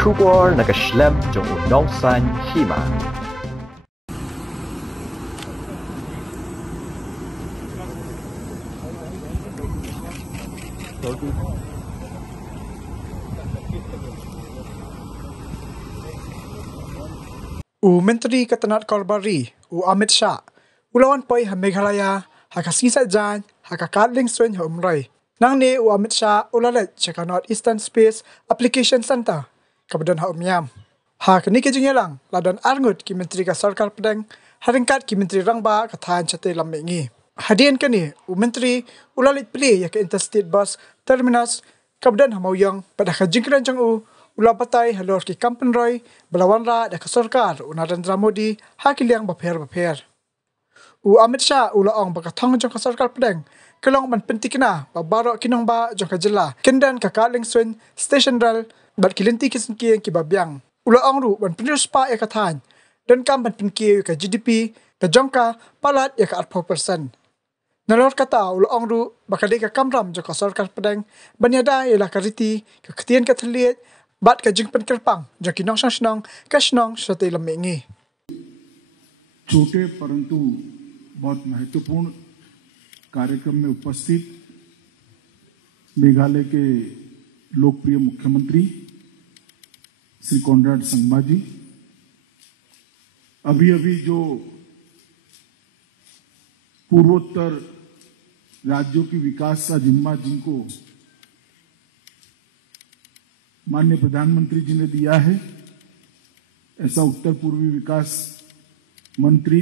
Trubor nakaslem jong unongsan hima. Menteri Ketenat Korbari, Amit Shah, Ulawan Poi ha Meghalaya, Hakasisa Jan, Hakakadling Swin Homray. Nang ni Amit Shah ulalet Cheka North Eastern Space Application Center, Kabudan ha Umyam. Ha kini kejingelang ladan arngut ki Menteri ka Sarkar Pedang, haringkat ki Menteri Rangba kathan chate lammengi. Hadian kini Menteri ulalet pilih ya ke Interstate Bus Terminus Kabudan ha Mauyang pada kajingkran jang Ula patai halor ki Kampen Roy, Belawan Ra da Sarkar Narendra Modi hakiliang baper. Amit Shah ula ong bakathong jong ka Sarkar Pedang, kelong man pentikna babaro kinong ba jong ka jela, kendan ka Kaling Swin Station Rail bat kilinti kisinki ki babyang. Ula ong ru ban penus pa ya kathan, dan kam ban penki ka GDP ka jongka palat ya ka 4%. Nalor kata ula ong ru bakade ka kamram jong ka Sarkar Pedang, banyada ya la kariti ka ketian ka thliet bat ka jingpen kerpang जो कि nausea शनोंग कशनोंग शते लम्मेंगी छोटे परंतु बहुत महत्वपूर्ण कार्यक्रम में उपस्थित मेघालय के लोकप्रिय मुख्यमंत्री श्री कॉनराड संगमा जी, अभी जो पूर्वोत्तर राज्यों की विकास का जिम्मा जिनको माननीय प्रधानमंत्री जी ने दिया है, ऐसा उत्तर पूर्वी विकास मंत्री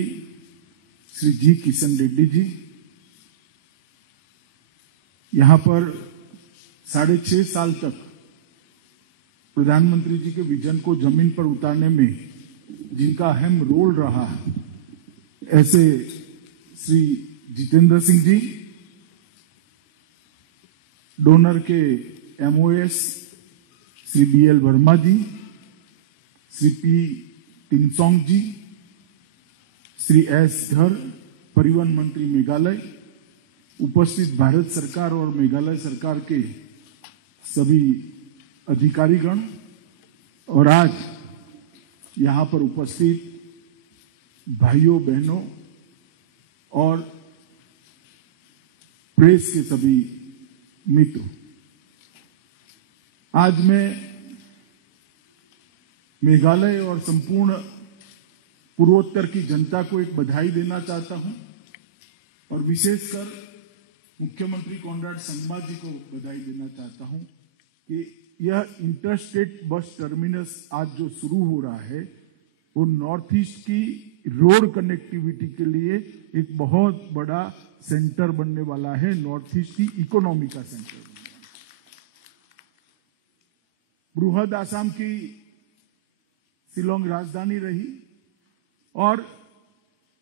श्री जी किशन रेड्डी जी यहां पर 6.5 साल तक प्रधानमंत्री जी के विजन को जमीन पर उतारने में जिनका अहम रोल रहा, ऐसे श्री जितेंद्र सिंह जी, डोनर के MOS श्री BL वर्मा जी, श्री P टिंगसोंग जी, श्री S धर, परिवहन मंत्री मेघालय, उपस्थित भारत सरकार और मेघालय सरकार के सभी अधिकारीगण और आज यहां पर उपस्थित भाइयों बहनों और प्रेस के सभी मित्र, आज मैं मेघालय और संपूर्ण पूर्वोत्तर की जनता को एक बधाई देना चाहता हूं और विशेषकर मुख्यमंत्री कॉनराड संगमा जी को बधाई देना चाहता हूं कि यह इंटरस्टेट बस टर्मिनस आज जो शुरू हो रहा है वो नॉर्थ ईस्ट की रोड कनेक्टिविटी के लिए एक बहुत बड़ा सेंटर बनने वाला है, नॉर्थ ईस्ट की इकोनॉमी का सेंटर। बृहद आसाम की शिलोंग राजधानी रही और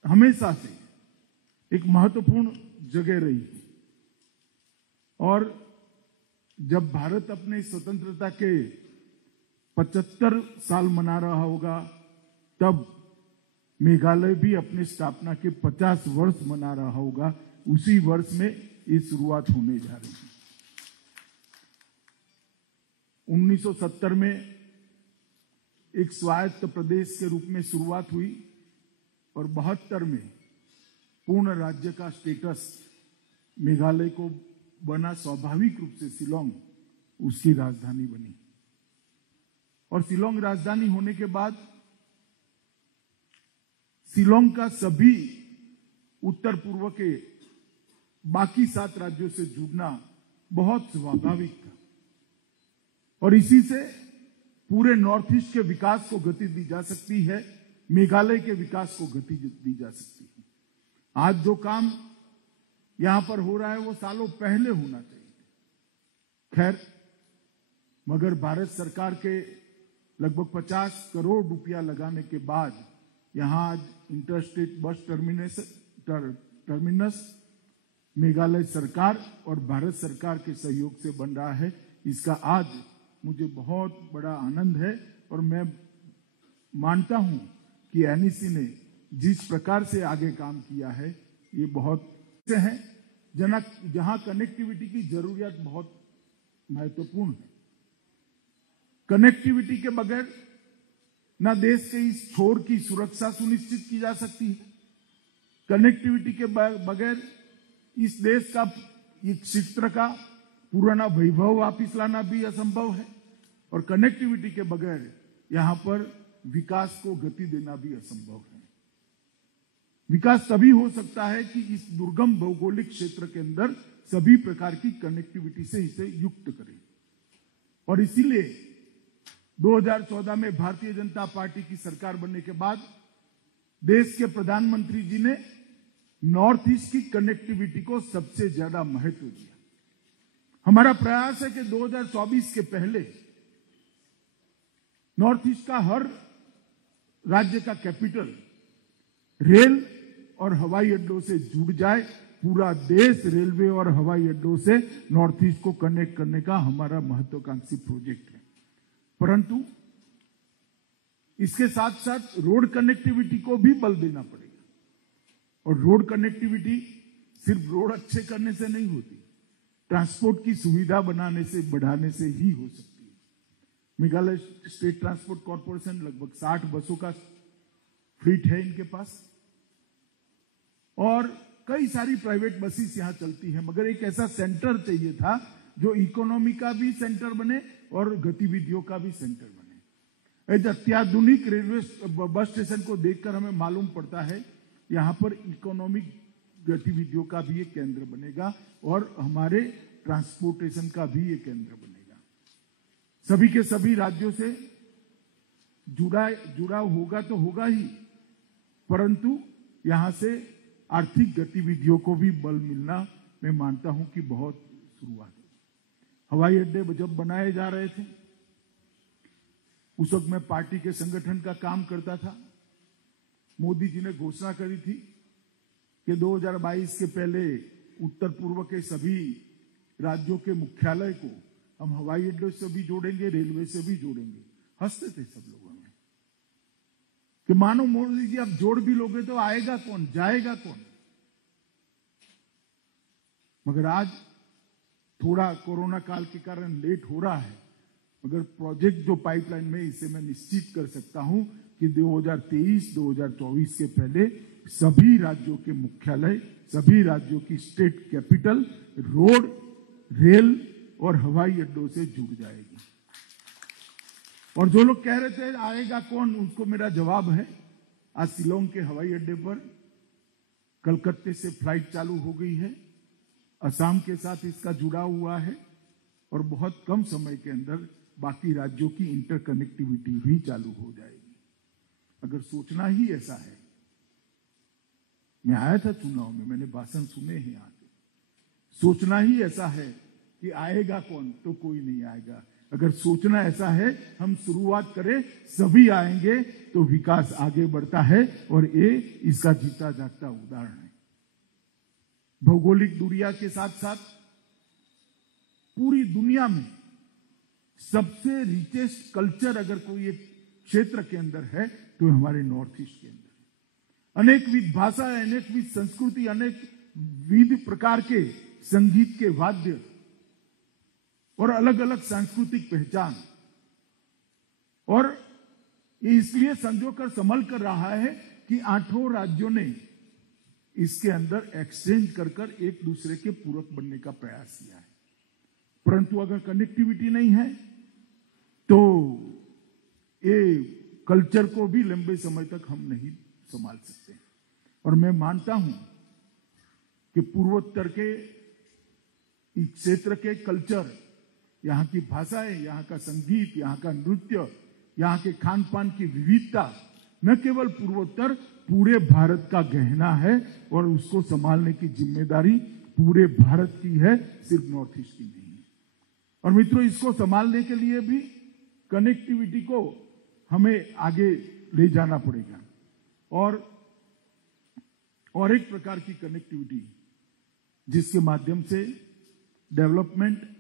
हमेशा से एक महत्वपूर्ण जगह रही और जब भारत अपने स्वतंत्रता के 75 साल मना रहा होगा तब मेघालय भी अपनी स्थापना के 50 वर्ष मना रहा होगा। उसी वर्ष में ये शुरुआत होने जा रही है। 1970 में एक स्वायत्त प्रदेश के रूप में शुरुआत हुई और 72 में पूर्ण राज्य का स्टेटस मेघालय को बना। स्वाभाविक रूप से शिलोंग उसकी राजधानी बनी और शिलोंग राजधानी होने के बाद शिलोंग का सभी उत्तर पूर्व के बाकी 7 राज्यों से जुड़ना बहुत स्वाभाविक था और इसी से पूरे नॉर्थ ईस्ट के विकास को गति दी जा सकती है, मेघालय के विकास को गति दी जा सकती है। आज जो काम यहां पर हो रहा है वो सालों पहले होना चाहिए। खैर, मगर भारत सरकार के लगभग 50 करोड़ रुपया लगाने के बाद यहां आज इंटरस्टेट बस टर्मिनस मेघालय सरकार और भारत सरकार के सहयोग से बन रहा है। इसका आज मुझे बहुत बड़ा आनंद है और मैं मानता हूं कि NEC ने जिस प्रकार से आगे काम किया है ये बहुत से है जहां कनेक्टिविटी की जरूरत बहुत महत्वपूर्ण है। कनेक्टिविटी के बगैर ना देश के इस छोर की सुरक्षा सुनिश्चित की जा सकती है, कनेक्टिविटी के बगैर इस देश का एक क्षेत्र का पुराना वैभव वापिस लाना भी असंभव है, और कनेक्टिविटी के बगैर यहां पर विकास को गति देना भी असंभव है। विकास तभी हो सकता है कि इस दुर्गम भौगोलिक क्षेत्र के अंदर सभी प्रकार की कनेक्टिविटी से इसे युक्त करें। और इसीलिए 2014 में भारतीय जनता पार्टी की सरकार बनने के बाद देश के प्रधानमंत्री जी ने नॉर्थ ईस्ट की कनेक्टिविटी को सबसे ज्यादा महत्व दिया। हमारा प्रयास है कि 2024 के पहले नॉर्थ ईस्ट का हर राज्य का कैपिटल रेल और हवाई अड्डों से जुड़ जाए। पूरा देश रेलवे और हवाई अड्डों से नॉर्थ ईस्ट को कनेक्ट करने का हमारा महत्वाकांक्षी प्रोजेक्ट है। परंतु इसके साथ साथ रोड कनेक्टिविटी को भी बल देना पड़ेगा, और रोड कनेक्टिविटी सिर्फ रोड अच्छे करने से नहीं होती, ट्रांसपोर्ट की सुविधा बनाने से, बढ़ाने से ही हो सकती है। मेघालय स्टेट ट्रांसपोर्ट कॉर्पोरेशन लगभग 60 बसों का फ्लीट है इनके पास, और कई सारी प्राइवेट बसेस यहां चलती हैं, मगर एक ऐसा सेंटर चाहिए था जो इकोनॉमी का भी सेंटर बने और गतिविधियों का भी सेंटर बने। एक अत्याधुनिक रेलवे बस स्टेशन को देखकर हमें मालूम पड़ता है यहां पर इकोनॉमिक गतिविधियों का भी एक केंद्र बनेगा और हमारे ट्रांसपोर्टेशन का भी एक केंद्र बनेगा। सभी के सभी राज्यों से जुड़ा होगा तो होगा ही, परंतु यहां से आर्थिक गतिविधियों को भी बल मिलना मैं मानता हूं कि बहुत शुरुआत है। हवाई अड्डे जब बनाए जा रहे थे उस वक्त मैं पार्टी के संगठन का काम करता था। मोदी जी ने घोषणा करी थी कि 2022 के पहले उत्तर पूर्व के सभी राज्यों के मुख्यालय को हम हवाई अड्डों से भी जोड़ेंगे, रेलवे से भी जोड़ेंगे। हंसते थे सब लोगों में कि मानो मोदी जी आप जोड़ भी लोगे तो आएगा कौन, जाएगा कौन। मगर आज थोड़ा कोरोना काल के कारण लेट हो रहा है, मगर प्रोजेक्ट जो पाइपलाइन में, इसे मैं निश्चित कर सकता हूं कि 2023-2024 के पहले सभी राज्यों के मुख्यालय, सभी राज्यों की स्टेट कैपिटल रोड, रेल और हवाई अड्डों से जुड़ जाएगी। और जो लोग कह रहे थे आएगा कौन, उनको मेरा जवाब है, आज शिलोंग के हवाई अड्डे पर कलकत्ते से फ्लाइट चालू हो गई है, असम के साथ इसका जुड़ा हुआ है, और बहुत कम समय के अंदर बाकी राज्यों की इंटरकनेक्टिविटी भी चालू हो जाएगी। अगर सोचना ही ऐसा है, मैं आया था चुनाव में, मैंने भाषण सुने हैं यहाँ के, सोचना ही ऐसा है कि आएगा कौन, तो कोई नहीं आएगा। अगर सोचना ऐसा है हम शुरुआत करें, सभी आएंगे, तो विकास आगे बढ़ता है, और ये इसका जीता जागता उदाहरण है। भौगोलिक दूरिया के साथ साथ पूरी दुनिया में सबसे रिचेस्ट कल्चर अगर कोई एक क्षेत्र के अंदर है तो हमारे नॉर्थ ईस्ट के अंदर अनेक विध भाषा, अनेक विध संस्कृति, अनेक विध प्रकार के संगीत के वाद्य और अलग अलग सांस्कृतिक पहचान, और ये इसलिए संजोकर संभल कर रहा है कि 8 राज्यों ने इसके अंदर एक्सचेंज कर एक दूसरे के पूरक बनने का प्रयास किया है। परंतु अगर कनेक्टिविटी नहीं है तो ये कल्चर को भी लंबे समय तक हम नहीं संभाल सकते। और मैं मानता हूं कि पूर्वोत्तर के इस क्षेत्र के कल्चर, यहाँ की भाषाएं, यहाँ का संगीत, यहाँ का नृत्य, यहाँ के खान पान की विविधता न केवल पूर्वोत्तर, पूरे भारत का गहना है, और उसको संभालने की जिम्मेदारी पूरे भारत की है, सिर्फ नॉर्थ ईस्ट की नहीं है। और मित्रों, इसको संभालने के लिए भी कनेक्टिविटी को हमें आगे ले जाना पड़ेगा, और एक प्रकार की कनेक्टिविटी जिसके माध्यम से डेवलपमेंट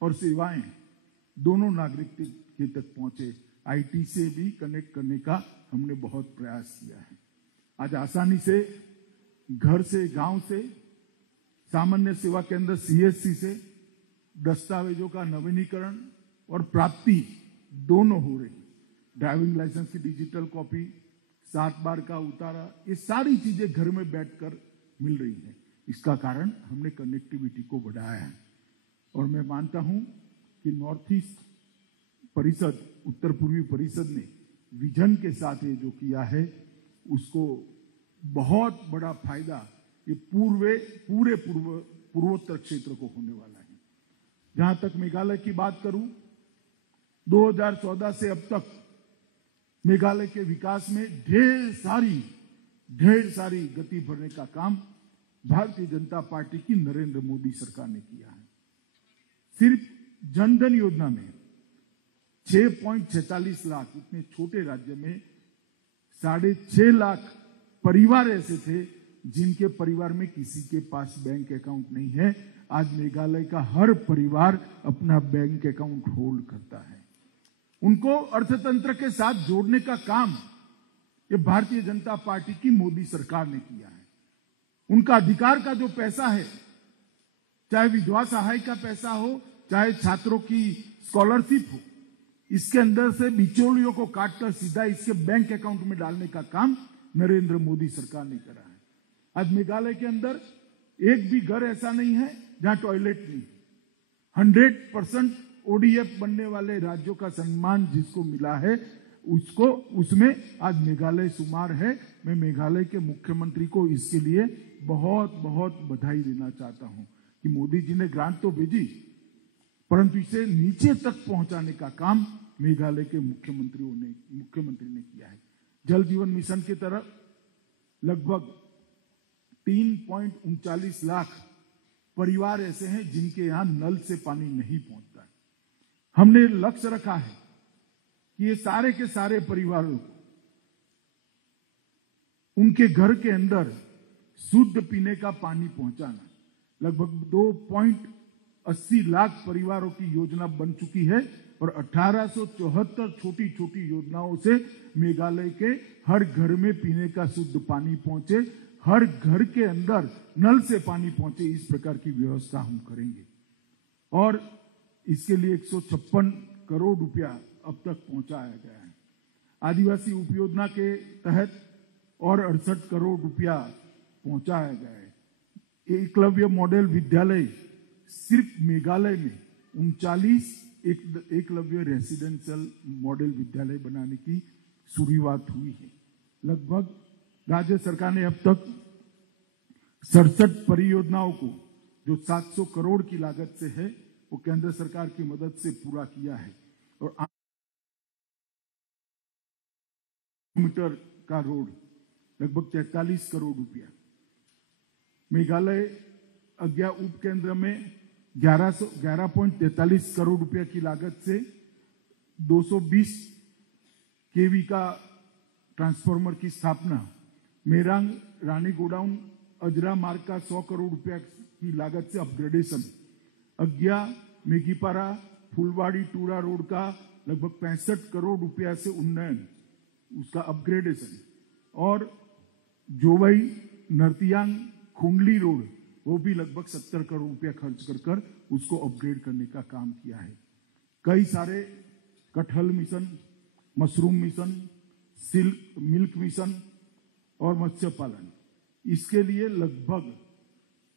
और सेवाएं दोनों नागरिक के तक पहुंचे। आईटी से भी कनेक्ट करने का हमने बहुत प्रयास किया है। आज आसानी से घर से, गांव से, सामान्य सेवा केंद्र सीएससी से दस्तावेजों का नवीनीकरण और प्राप्ति दोनों हो रही। ड्राइविंग लाइसेंस की डिजिटल कॉपी, 7 बार का उतारा, ये सारी चीजें घर में बैठकर मिल रही है। इसका कारण हमने कनेक्टिविटी को बढ़ाया है। और मैं मानता हूं कि नॉर्थ ईस्ट परिषद, उत्तर पूर्वी परिषद ने विजन के साथ ये जो किया है, उसको बहुत बड़ा फायदा ये पूरे पूर्वोत्तर क्षेत्र को होने वाला है। जहां तक मेघालय की बात करूं, 2014 से अब तक मेघालय के विकास में ढेर सारी गति भरने का काम भारतीय जनता पार्टी की नरेंद्र मोदी सरकार ने किया है। सिर्फ जनधन योजना में 6.46 लाख, इतने छोटे राज्य में 6.5 लाख परिवार ऐसे थे जिनके परिवार में किसी के पास बैंक अकाउंट नहीं है। आज मेघालय का हर परिवार अपना बैंक अकाउंट होल्ड करता है। उनको अर्थतंत्र के साथ जोड़ने का काम ये भारतीय जनता पार्टी की मोदी सरकार ने किया है। उनका अधिकार का जो पैसा है, चाहे विधवा सहाय का पैसा हो, चाहे छात्रों की स्कॉलरशिप हो, इसके अंदर से बिचौलियों को काटकर सीधा इसके बैंक अकाउंट में डालने का काम नरेंद्र मोदी सरकार ने करा है। आज मेघालय के अंदर एक भी घर ऐसा नहीं है जहां टॉयलेट नहीं। 100% ओडीएफ बनने वाले राज्यों का सम्मान जिसको मिला है, उसमें आज मेघालय शुमार है। मैं मेघालय के मुख्यमंत्री को इसके लिए बहुत बहुत बधाई देना चाहता हूं कि मोदी जी ने ग्रांट तो भेजी, परंतु इसे नीचे तक पहुंचाने का काम मेघालय के मुख्यमंत्री ने किया है। जल जीवन मिशन की तरफ लगभग 3.39 लाख परिवार ऐसे हैं जिनके यहां नल से पानी नहीं पहुंचता है। हमने लक्ष्य रखा है कि ये सारे के सारे परिवारों को उनके घर के अंदर शुद्ध पीने का पानी पहुंचाना। लगभग 2.80 लाख परिवारों की योजना बन चुकी है और 1874 छोटी छोटी योजनाओं से मेघालय के हर घर में पीने का शुद्ध पानी पहुंचे, हर घर के अंदर नल से पानी पहुंचे, इस प्रकार की व्यवस्था हम करेंगे। और इसके लिए 156 करोड़ रुपया अब तक पहुंचाया गया है। आदिवासी उपयोजना के तहत और 68 करोड़ रुपया पहुंचाया गया है। एकलव्य मॉडल विद्यालय सिर्फ मेघालय में 39 एकलव्य रेसिडेंशियल मॉडल विद्यालय बनाने की शुरुआत हुई है। लगभग राज्य सरकार ने अब तक 67 परियोजनाओं को, जो 700 करोड़ की लागत से है, वो केंद्र सरकार की मदद से पूरा किया है। और किलोमीटर का रोड लगभग 43 करोड़ रुपया। मेघालय अज्ञा उप केंद्र में 11.43 करोड़ रुपया की लागत से 220 केवी का ट्रांसफार्मर की स्थापना, मेरांग रानी गोडाउन अजरा मार्ग का 100 करोड़ रुपया की लागत से अपग्रेडेशन, अज्ञा मेघीपारा फुलवाड़ी टूरा रोड का लगभग 65 करोड़ रुपया से उन्नयन, उसका अपग्रेडेशन, और जोवई नरतियांग खुंडली रोड, वो भी लगभग 70 करोड़ रुपया खर्च कर उसको अपग्रेड करने का काम किया है। कई सारे कटहल mission, mushroom mission, silk milk mission और मत्स्य पालन, इसके लिए लगभग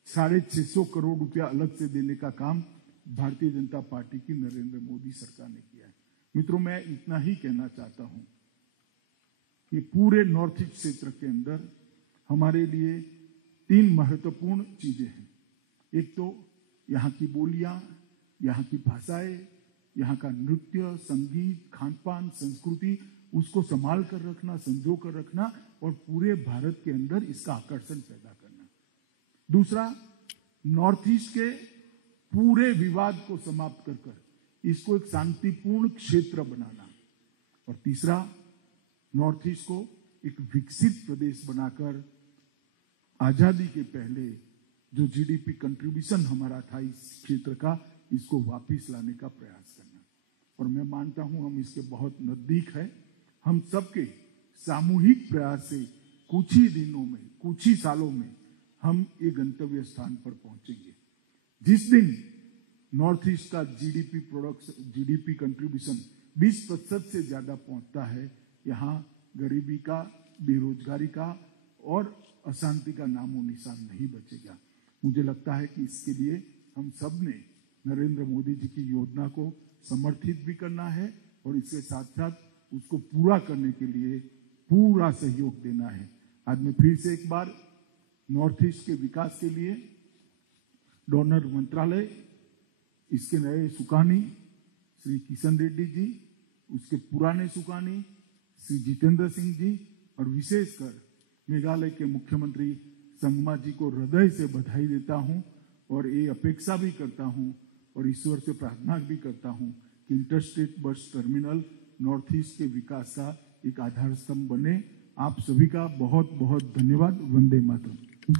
650 करोड़ रुपया अलग से देने का काम भारतीय जनता पार्टी की नरेंद्र मोदी सरकार ने किया है। मित्रों, मैं इतना ही कहना चाहता हूं कि पूरे नॉर्थ ईस्ट क्षेत्र के अंदर हमारे लिए 3 महत्वपूर्ण चीजें हैं। एक तो यहाँ की बोलियां, यहाँ की भाषाएं, यहाँ का नृत्य, संगीत, खानपान, संस्कृति, उसको संभाल कर रखना, संजो कर रखना और पूरे भारत के अंदर इसका आकर्षण पैदा करना। दूसरा, नॉर्थ ईस्ट के पूरे विवाद को समाप्त कर इसको एक शांतिपूर्ण क्षेत्र बनाना। और तीसरा, नॉर्थ ईस्ट को एक विकसित प्रदेश बनाकर आजादी के पहले जो जीडीपी कंट्रीब्यूशन हमारा था इस क्षेत्र का, इसको वापस लाने का प्रयास करना। और मैं मानता हूं हम इसके बहुत नजदीक हैं। हम सबके सामूहिक प्रयास से कुछ ही दिनों में, कुछ ही सालों में हम एक गंतव्य स्थान पर पहुंचेंगे। जिस दिन नॉर्थ ईस्ट का जीडीपी कंट्रीब्यूशन 20% से ज्यादा पहुंचता है। यहाँ गरीबी का, बेरोजगारी का और अशांति का नामो निशान नहीं बचेगा। मुझे लगता है कि इसके लिए हम सब ने नरेंद्र मोदी जी की योजना को समर्थित भी करना है और इसके साथ साथ उसको पूरा करने के लिए पूरा सहयोग देना है। आज मैं फिर से एक बार नॉर्थ ईस्ट के विकास के लिए डोनर मंत्रालय, इसके नए सुकानी श्री किशन रेड्डी जी, उसके पुराने सुकानी श्री जितेंद्र सिंह जी और विशेषकर मेघालय के मुख्यमंत्री संगमा जी को हृदय से बधाई देता हूं और ये अपेक्षा भी करता हूं और ईश्वर से प्रार्थना भी करता हूं कि interstate bus terminal north east के विकास का एक आधार स्तंभ बने। आप सभी का बहुत बहुत धन्यवाद। वंदे मातरम।